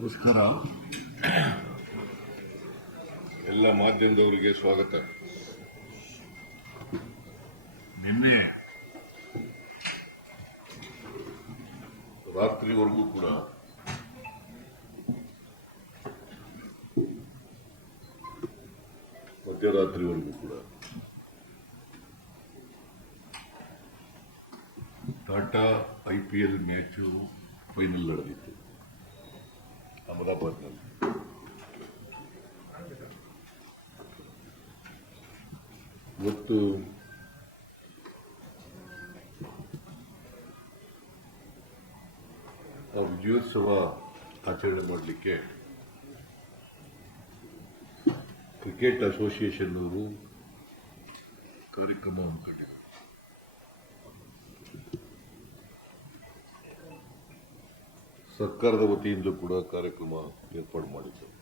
ನಮಸ್ಕಾರ. ಎಲ್ಲ ಮಾಧ್ಯಮದವರಿಗೆ ಸ್ವಾಗತ. ನಿನ್ನೆ ರಾತ್ರಿವರೆಗೂ ಕೂಡ ಮಧ್ಯರಾತ್ರಿವರೆಗೂ ಕೂಡ Tata I P L match final ನಡೆದಿತ್ತು. ಅಹಮದಾಬಾದ್ನಲ್ಲಿ ಇವತ್ತು ಆ ವಿಜಯೋತ್ಸವ ಆಚರಣೆ ಮಾಡಲಿಕ್ಕೆ ಕ್ರಿಕೆಟ್ ಅಸೋಸಿಯೇಷನ್ ಅವರು ಕಾರ್ಯಕ್ರಮ ಹಮ್ಮಿಕೊಂಡಿದ್ದಾರೆ ಸರ್ಕಾರದ ವತಿಯಿಂದ ಕೂಡ ಕಾರ್ಯಕ್ರಮ ಏರ್ಪಾಡು ಮಾಡಿದ್ದರು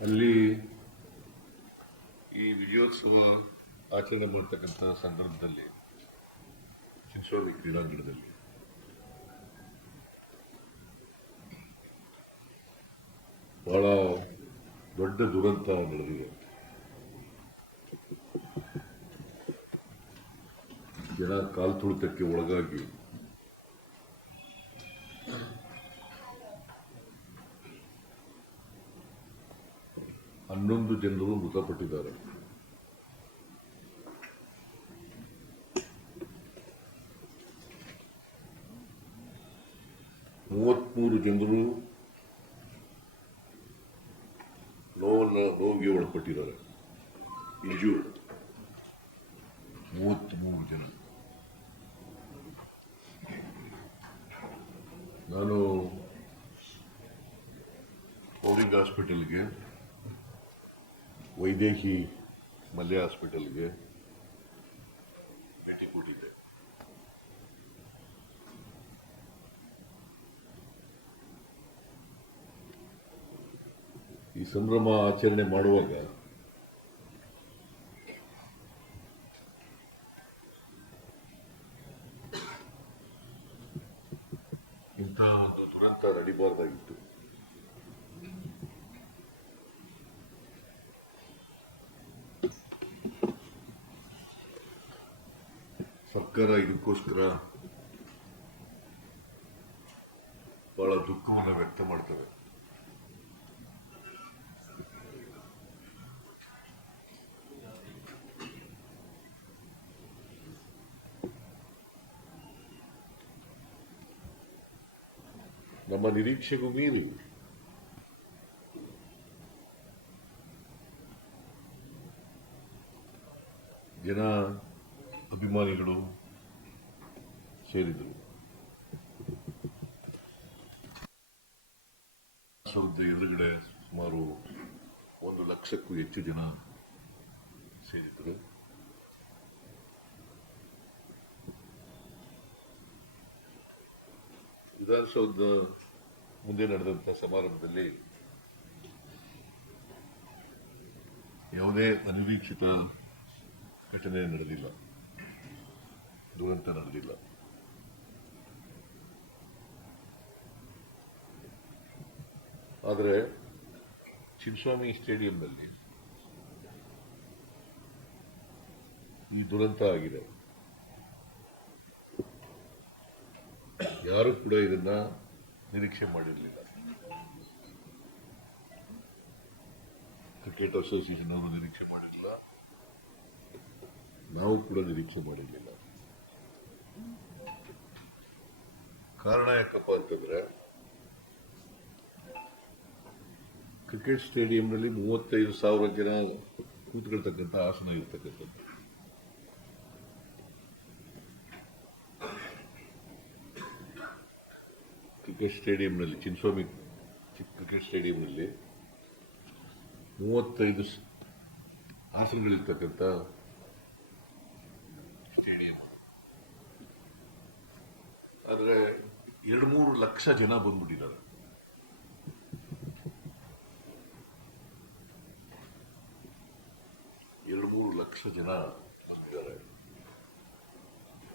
ಅಲ್ಲಿ ಈ ವಿಜಯೋತ್ಸವ ಆಚರಣೆ ಮಾಡತಕ್ಕಂಥ ಸಂದರ್ಭದಲ್ಲಿ, ಚಿಂಚೋಳಿ ಕ್ರೀಡಾಂಗಣದಲ್ಲಿ, ಬಹಳ ದೊಡ್ಡ ದುರಂತ ನಡೆದಿದೆ. ಜನ ಕಾಲ್ ತುಳಿತಕ್ಕೆ ಒಳಗಾಗಿ ಹನ್ನೊಂದು ಜನರು ಮೃತಪಟ್ಟಿದ್ದಾರೆ ಮೂವತ್ಮೂರು ಜನರು ನೋವನ್ನ ನೋವಿಗೆ ಒಳಪಟ್ಟಿದ್ದಾರೆ ಇಂಜು ಮೂವತ್ತ್ಮೂರು ಜನ ನಾನು ಪೌರಿಂಗ್ ಹಾಸ್ಪಿಟಲ್ಗೆ ವೈದೇಹಿ ಮಲ್ಯ ಹಾಸ್ಪಿಟಲ್ಗೆ ಭೇಟಿ ಕೊಟ್ಟಿದ್ದೆ. ಈ ಸಂಭ್ರಮ ಆಚರಣೆ ಮಾಡುವಾಗ ಒಂದು ದುರಂತ ನಡಿಬಾರ್ದಾಗಿತ್ತು. ಸರ್ಕಾರ ಇದಕ್ಕೋಸ್ಕರ ಬಹಳ ದುಃಖವನ್ನು ವ್ಯಕ್ತ ಮಾಡ್ತವೆ. ನಮ್ಮ ನಿರೀಕ್ಷೆಗೂ ಮೀರಿ. ಜನ ಅಭಿಮಾನಿಗಳು ಸೇರಿದರು. ಎದುರುಗಡೆ ಸುಮಾರು ಒಂದು ಲಕ್ಷಕ್ಕೂ ಹೆಚ್ಚು ಜನ ಸೇರಿದರು ವಿಧಾನಸೌಧ ಮುಂದೆ ನಡೆದಂತಹ ಸಮಾರಂಭದಲ್ಲಿ ಯಾವುದೇ ಅನಿರೀಕ್ಷಿತ ಘಟನೆ ನಡೆದಿಲ್ಲ, ದುರಂತ ನಡೆದಿಲ್ಲ. ಆದರೆ ಚಿನ್ನಸ್ವಾಮಿ ಸ್ಟೇಡಿಯಂನಲ್ಲಿ ಈ ದುರಂತ ಆಗಿದೆ. ಯಾರು ಕೂಡ ಇದನ್ನ ನಿರೀಕ್ಷೆ ಮಾಡಿರಲಿಲ್ಲ. ಕ್ರಿಕೆಟ್ ಅಸೋಸಿಯೇಷನ್ ಅವರು ನಿರೀಕ್ಷೆ ಮಾಡಿರಲಿಲ್ಲ. ನಾವು ಕೂಡ ನಿರೀಕ್ಷೆ ಮಾಡಿರಲಿಲ್ಲ. ಕಾರಣ ಯಾಕಪ್ಪ ಅಂತಂದ್ರೆ ಕ್ರಿಕೆಟ್ ಸ್ಟೇಡಿಯಂನಲ್ಲಿ ಮೂವತ್ತೈದು ಸಾವಿರ ಜನ ಕೂತ್ಕೊಳ್ತಕ್ಕಂಥ ಆಸನ ಇರ್ತಕ್ಕಂಥದ್ದು. ಕ್ರಿಕೆಟ್ ಸ್ಟೇಡಿಯಂನಲ್ಲಿ ಚಿನ್ನಸ್ವಾಮಿ ಕ್ರಿಕೆಟ್ ಸ್ಟೇಡಿಯಂನಲ್ಲಿ ಮೂವತ್ತೈದು ಆಸನಗಳಿರ್ತಕ್ಕಂಥ ಸ್ಟೇಡಿಯಂ. ಆದರೆ ಎರಡು ಮೂರು ಲಕ್ಷ ಜನ ಬಂದ್ಬಿಟ್ಟಿದ್ದಾರೆ. ಎರಡು ಮೂರು ಲಕ್ಷ ಜನ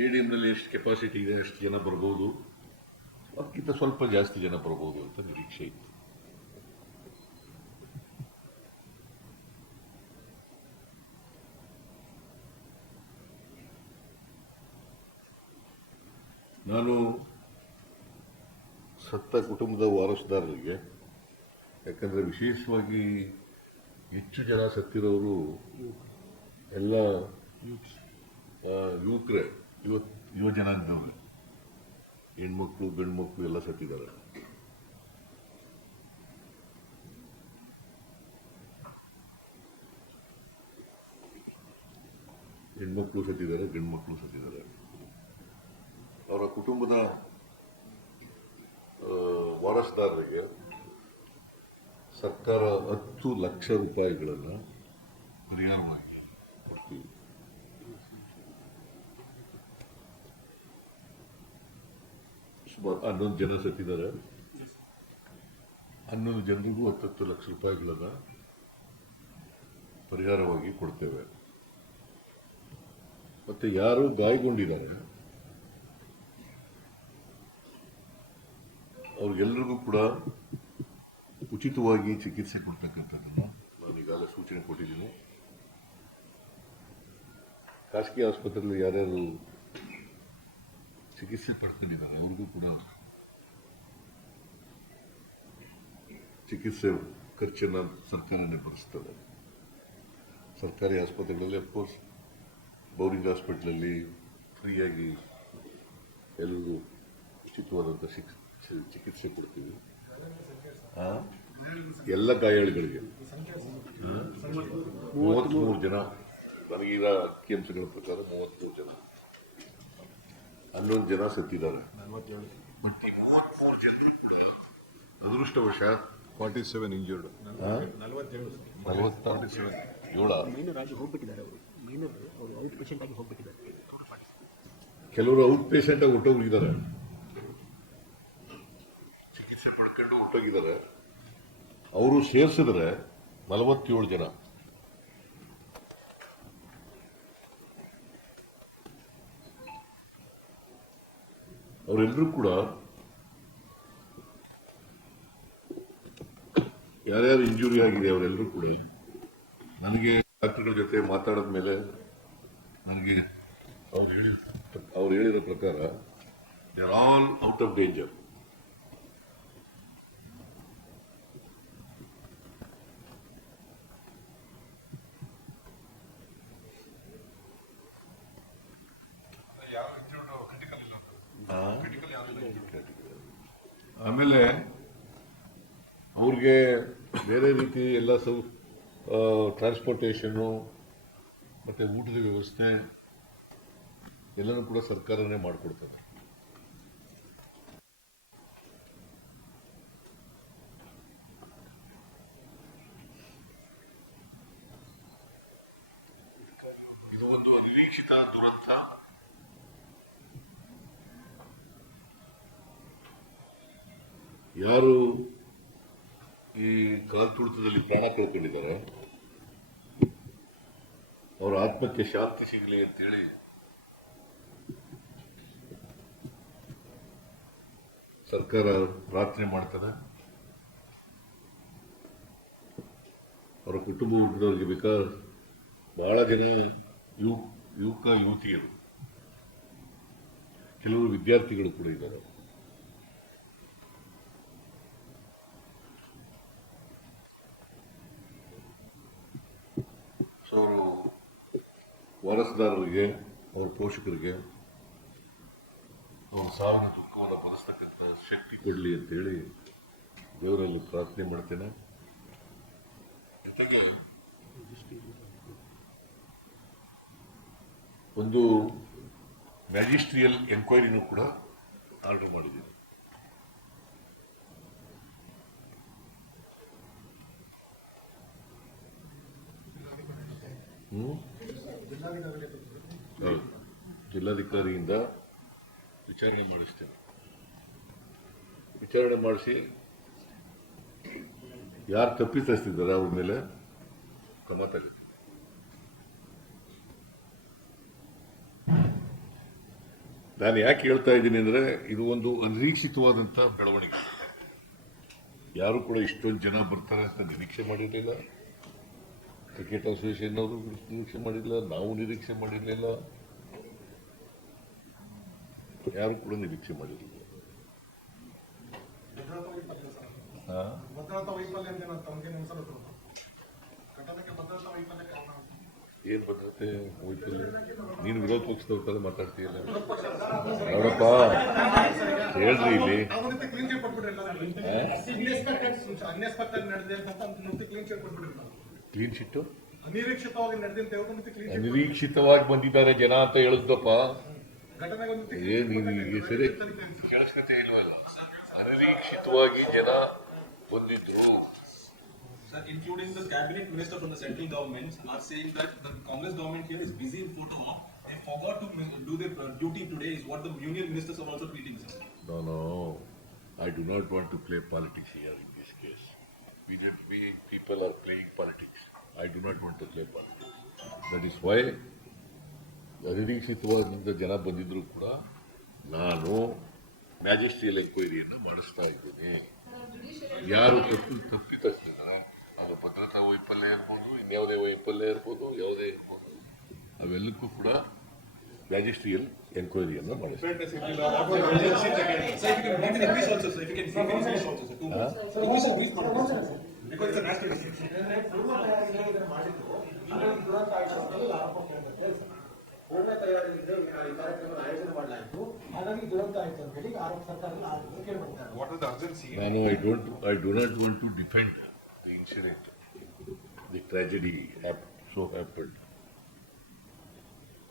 ಸ್ಟೇಡಿಯಂನಲ್ಲಿ ಎಷ್ಟು ಕೆಪಾಸಿಟಿ ಇದೆ ಎಷ್ಟು ಜನ ಬರ್ಬೋದು? ಅದಕ್ಕಿಂತ ಸ್ವಲ್ಪ ಜಾಸ್ತಿ ಜನ ಬರ್ಬೋದು ಅಂತ ನಿರೀಕ್ಷೆ ಇತ್ತು. ನಾನು ಸತ್ತ ಕುಟುಂಬದ ವಾರಸುದಾರರಿಗೆ, ಯಾಕಂದರೆ ವಿಶೇಷವಾಗಿ ಹೆಚ್ಚು ಜನ ಸತ್ತಿರೋರು ಎಲ್ಲ ಯುವಕರೇ ಯುವ ಯುವ ಇದ್ದವ್ರೆ ಹೆಣ್ಮಕ್ಳು, ಗಂಡ್ಮಕ್ಳು ಎಲ್ಲ ಸತ್ತಿದ್ದಾರೆ. ಹೆಣ್ಮಕ್ಳು ಸತ್ತಿದ್ದಾರೆ, ಗಂಡ್ಮಕ್ಳು ಸತ್ತಿದ್ದಾರೆ. ಅವರ ಕುಟುಂಬದ ವಾರಸ್ದಾರರಿಗೆ ಸರ್ಕಾರ ಹತ್ತು ಲಕ್ಷ ರೂಪಾಯಿಗಳನ್ನು ಪರಿಹಾರವಾಗಿ ಕೊಡ್ತೀವಿ ಹನ್ನೊಂದು ಜನ ಸತ್ತಿದ್ದಾರೆ. ಹನ್ನೊಂದು ಜನರಿಗೂ ಹತ್ತತ್ತು ಲಕ್ಷ ರೂಪಾಯಿಗಳನ್ನು ಪರಿಹಾರವಾಗಿ ಕೊಡ್ತೇವೆ. ಮತ್ತೆ ಯಾರು ಗಾಯಗೊಂಡಿದ್ದಾರೆ ಅವ್ರಿಗೆಲ್ಲರಿಗೂ ಕೂಡ ಉಚಿತವಾಗಿ ಚಿಕಿತ್ಸೆ ಕೊಡ್ತಕ್ಕಂಥದ್ದನ್ನು ನಾನು ಈಗಾಗಲೇ ಸೂಚನೆ ಕೊಟ್ಟಿದ್ದೀನಿ. ಖಾಸಗಿ ಆಸ್ಪತ್ರೆಯಲ್ಲಿ ಯಾರ್ಯಾರು ಚಿಕಿತ್ಸೆ ಪಡ್ಕೊಂಡಿದ್ದಾರೆ ಅವ್ರಿಗೂ ಕೂಡ ಚಿಕಿತ್ಸೆ ಖರ್ಚನ್ನ ಸರ್ಕಾರನೇ ಭರಿಸ್ತದೆ ಸರ್ಕಾರಿ ಆಸ್ಪತ್ರೆಗಳಲ್ಲಿ ಅಫ್ಕೋರ್ಸ್ ಬೌರಿಂಗ್ ಹಾಸ್ಪಿಟ್ಲಲ್ಲಿ ಫ್ರೀಯಾಗಿ ಎಲ್ಲರಿಗೂ ಉಚಿತವಾದಂಥ ಚಿಕಿತ್ಸೆ ಕೊಡ್ತೀವಿ. ಎಲ್ಲ ಗಾಯಾಳುಗಳಿಗೆ. ಮೂವತ್ತ್ಮೂರು ಜನ. ನನಗೀಗ ಅಂಕಿಅಂಶಗಳ ಪ್ರಕಾರ ಮೂವತ್ತ್ಮೂರು ಜನ. ಹನ್ನೊಂದು ಜನ ಸತ್ತಿದ್ದಾರೆ. ಬಟ್ ಈ ಮೂವತ್ತ್ಮೂರು ಜನರು ಕೂಡ ಅದೃಷ್ಟವಶ ಫಾರ್ಟಿ ಸೆವೆನ್ ಇಂಜರ್ಡ್ ಕೆಲವರು ಔಟ್ ಪೇಷಂಟ್ ಆಗಿ ಹೊಟ್ಟೋಗಿದ್ದಾರೆ ಚಿಕಿತ್ಸೆ ಪಡ್ಕೊಂಡು ಹೊಟ್ಟೋಗಿದ್ದಾರೆ ಅವರು ಸೇರಿಸಿದ್ರೆ ನಲವತ್ತೇಳು ಜನ. ಅವರೆಲ್ಲರೂ ಕೂಡ ಯಾರ್ಯಾರು ಇಂಜುರಿ ಆಗಿದೆ ಅವರೆಲ್ಲರೂ ಕೂಡ, ನನಗೆ ಡಾಕ್ಟರ್ಗಳ ಜೊತೆ ಮಾತಾಡಿದ ಮೇಲೆ ನನಗೆ ಅವ್ರು ಹೇಳಿದ ಅವ್ರು ಹೇಳಿರೋ ಪ್ರಕಾರ they are all out of danger ಆಮೇಲೆ ಊರಿಗೆ ಬೇರೆ ರೀತಿ ಎಲ್ಲ ಸೌ ಟ್ರಾನ್ಸ್ಪೋರ್ಟೇಷನ್ನು ಮತ್ತು ಊಟದ ವ್ಯವಸ್ಥೆ ಎಲ್ಲನೂ ಕೂಡ ಸರ್ಕಾರನೇ ಮಾಡಿಕೊಡ್ತದೆ. ಯಾರು ಈ ಕಾಲ್ತುಳಿತದಲ್ಲಿ ಪ್ರಾಣ ಕಳ್ಕೊಂಡಿದ್ದಾರೆ? ಅವರ ಆತ್ಮಕ್ಕೆ ಶಾಂತಿ ಸಿಗಲಿ ಅಂತೇಳಿ ಸರ್ಕಾರ ಪ್ರಾರ್ಥನೆ ಮಾಡ್ತಾರೆ ಅವರ ಕುಟುಂಬ ವರ್ಗದವರಿಗೆ ಬೇಕಾದ ಬಹಳ ಜನ ಯುವ ಯುವಕ, ಯುವತಿಯರು. ಕೆಲವರು ವಿದ್ಯಾರ್ಥಿಗಳು ಕೂಡ ಇದ್ದಾರೆ. ಸೊ ಅವರು ವಾರಸುದಾರರಿಗೆ ಅವರ ಪೋಷಕರಿಗೆ ಅವ್ರ ಸಾವಿನ ದುಃಖವನ್ನು ಭರಿಸ್ತಕ್ಕಂಥ ಶಕ್ತಿ ಕೊಡಲಿ ಅಂತೇಳಿ ದೇವರಲ್ಲಿ ಪ್ರಾರ್ಥನೆ ಮಾಡ್ತೇನೆ. ಜೊತೆಗೆ ಒಂದು ಮ್ಯಾಜಿಸ್ಟ್ರಿಯಲ್ ಎಂಕ್ವೈರಿನೂ ಕೂಡ ಆರ್ಡರ್ ಮಾಡಿದ್ದೀನಿ. ಜಿಲ್ಲಾಧಿಕಾರಿಯಿಂದ ವಿಚಾರಣೆ ಮಾಡಿಸ್ತೇನೆ ವಿಚಾರಣೆ ಮಾಡಿಸಿ ಯಾರು ತಪ್ಪಿತಸ್ತಿದ್ದಾರೆ ಅವ್ರ ಮೇಲೆ ಕ್ರಮ ನಾನು ಯಾಕೆ ಹೇಳ್ತಾ ಇದ್ದೀನಿ ಅಂದರೆ ಇದು ಒಂದು ಅನಿರೀಕ್ಷಿತವಾದಂಥ ಬೆಳವಣಿಗೆ. ಯಾರು ಕೂಡ ಇಷ್ಟೊಂದು ಜನ ಬರ್ತಾರೆ ಅಂತ ನಿರೀಕ್ಷೆ ಮಾಡಿರಲಿಲ್ಲ. ಕ್ರಿಕೆಟ್ ಅಸೋಸಿಯೇಷನ್ ಅವರು ನಿರೀಕ್ಷೆ ಮಾಡಿಲ್ಲ, ನಾವು ನಿರೀಕ್ಷೆ ಮಾಡಿರಲಿಲ್ಲ. ಯಾರು ಕೂಡ ನಿರೀಕ್ಷೆ ಮಾಡಿರಲಿಲ್ಲ. ಏನ್ ಭದ್ರತೆ, ವೈಫಲ್ಯ? ನೀನು ವಿರೋಧ ಪಕ್ಷದವ್ರ ತರ ಮಾತಾಡ್ತೀಯಲ್ಲ. ನೋಡಪ್ಪ, ಹೇಳ್ರಿ ಇಲ್ಲಿ. ಕ್ಲೀನ್ ಚಿಟ್ ಕೊಟ್ಬಿಟ್ರಿ ಅನ್ಎಕ್ಸ್ಪೆಕ್ಟೆಡ್ ನಡೆದಿದೆ ಅಂತ ಒಂದು ರೀತಿ ಕ್ಲೀನ್ ಚಿಟ್ ಕೊಟ್ಬಿಟ್ರಿ ನಾವು. ಕ್ಲೀನ್ ಶಿಟ್ಟು ಅನಿರೀಕ್ಷಿತವಾಗಿ ನಡೆದಂತೆ ಒಂದು ರೀತಿ ಕ್ಲೀನ್ ಚಿಟ್ ಅನಿರೀಕ್ಷಿತವಾಗಿ ಬಂದಿದ್ದಾರೆ ಜನ ಅಂತ ಹೇಳಿದ್ದಪ್ಪ ಘಟನೆಗೆ ಒಂದು ರೀತಿ ಏ ನೀನು ಈಗ ಸರಿ ಕೇಳಿಸ್ಕತೆ ಇಲ್ವಲ್ಲ ಅನಿರೀಕ್ಷಿತವಾಗಿ ಜನ ಬಂದಿದ್ರು Sir, including the cabinet minister from the central government are saying that the Congress government here is busy in photo op. They forgot to mi- do their uh, duty today is what the union ministers are also tweeting, sir. No, no. I do not want to play politics here in this case. We did, we people are playing politics. I do not want to politics. That is why ಅನಿರೀಕ್ಷಿತವಾದಂಥ ಜನ ಬಂದಿದ್ರು ಕೂಡ ನಾನು ಮ್ಯಾಜೆಸ್ಟಿಯಲ್ ಎಂಕ್ವೈರಿಯನ್ನು ಮಾಡಿಸ್ತಾ ಇದ್ದೇನೆ ಯಾರು ತಪ್ಪು ತಪ್ಪಿತಸ್ಥಿದ್ದಾರೆ ಅದು ಭದ್ರತಾ ವೈಫಲ್ಯ ಇರ್ಬೋದು ಇನ್ಯಾವುದೇ ವೈಫಲ್ಯ ಇರ್ಬೋದು ಯಾವುದೇ ಇರ್ಬೋದು ಅವೆಲ್ಲಕ್ಕೂ ಕೂಡ ಮ್ಯಾಜಿಸ್ಟ್ರಿಯಲ್ ಎಂಕ್ವೈರಿಯನ್ನು ಮಾಡಿಸ್ತೀನಿ Sir, if you can brief in English also, sir. If you can brief in English also, sir. Two minutes. English and brief not also, sir. Because it's a national issue. ಪೂರ್ಣ ತಯಾರಿಯಿಂದ ಈ ಕಾರ್ಯಕ್ರಮ ಆಯೋಜನೆ ಮಾಡಲಾಯಿತು ಹಾಗಾಗಿ ದುರಂತ ಆಯಿತು ಅಂತ ಹೇಳಿ ಆರೋಪ ಸರ್ಕಾರ ಕೇಳ್ಬಿಡ್ತಾರೆ What is the urgency? ನಾನು I don't I do not want to defend the incident the tragedy so happened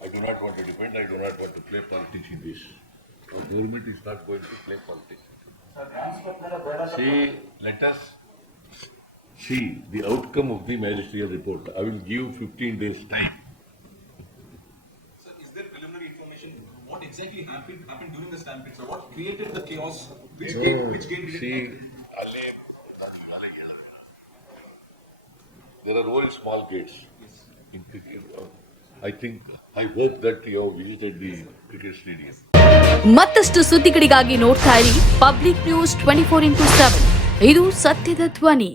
I do not want to defend I do not want to play politics in this government is not going to play politics see let us see the outcome of the magisterial report. I will give 15 days time. Sir, is there preliminary information? What exactly happened happened during the stampede, sir? What created the chaos? Which gate? Which gate did it? See, ಅಲ್ಲಿ there are only small gates. In cricket, uh, I think, I hope that you have visited the cricket stadium. ಮತ್ತಷ್ಟು ಸುದ್ದಿಗಳಿಗಾಗಿ ನೋಡ್ತಾ ಇರಿ public news twenty four into seven ಇದು ಸತ್ಯದ ಧ್ವನಿ